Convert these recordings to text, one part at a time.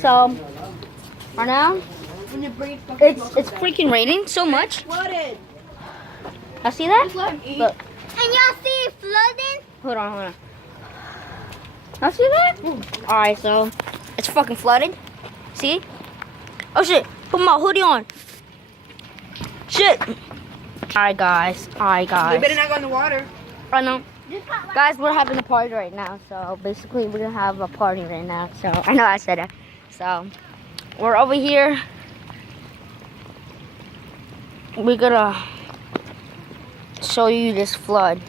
So right now it's freaking raining so much. Flooded. I see that. Just let him eat. Look, And y'all see it flooding? hold on. I see that. All right, so it's fucking flooded. See? Oh shit! Put my hoodie on. Shit. All right, guys. They better not go in the water. I know. Guys, we're having a party right now. So basically, we're gonna have a party right now. So I know I said it. So we're over here. We're gonna show you this flood.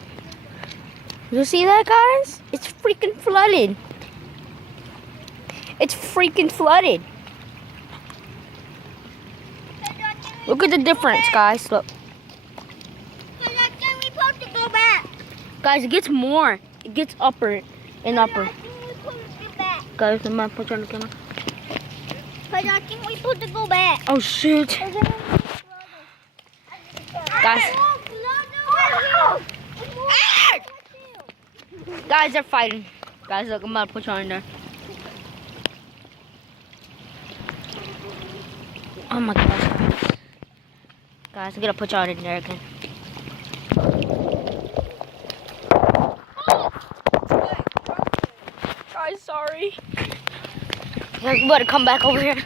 You see that, guys? It's freaking flooded. It's freaking flooded. Look at the difference, guys. Look. So now can we supposed to go back? Guys, it gets more. It gets upper and upper. So now can we supposed to go back? Guys, I'm gonna put you on the camera. So now can we supposed to go back? Oh shit. Guys. Guys, they're fighting. Guys, look, I'm about to put you on there. Oh my gosh. Guys, I'm gonna put you on in there again. Guys, sorry. Guys, you better come back over here.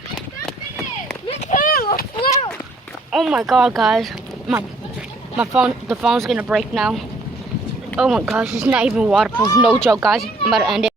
Oh my god, guys. The phone's gonna break now. Oh my gosh, it's not even waterproof. No joke, guys. I'm about to end it.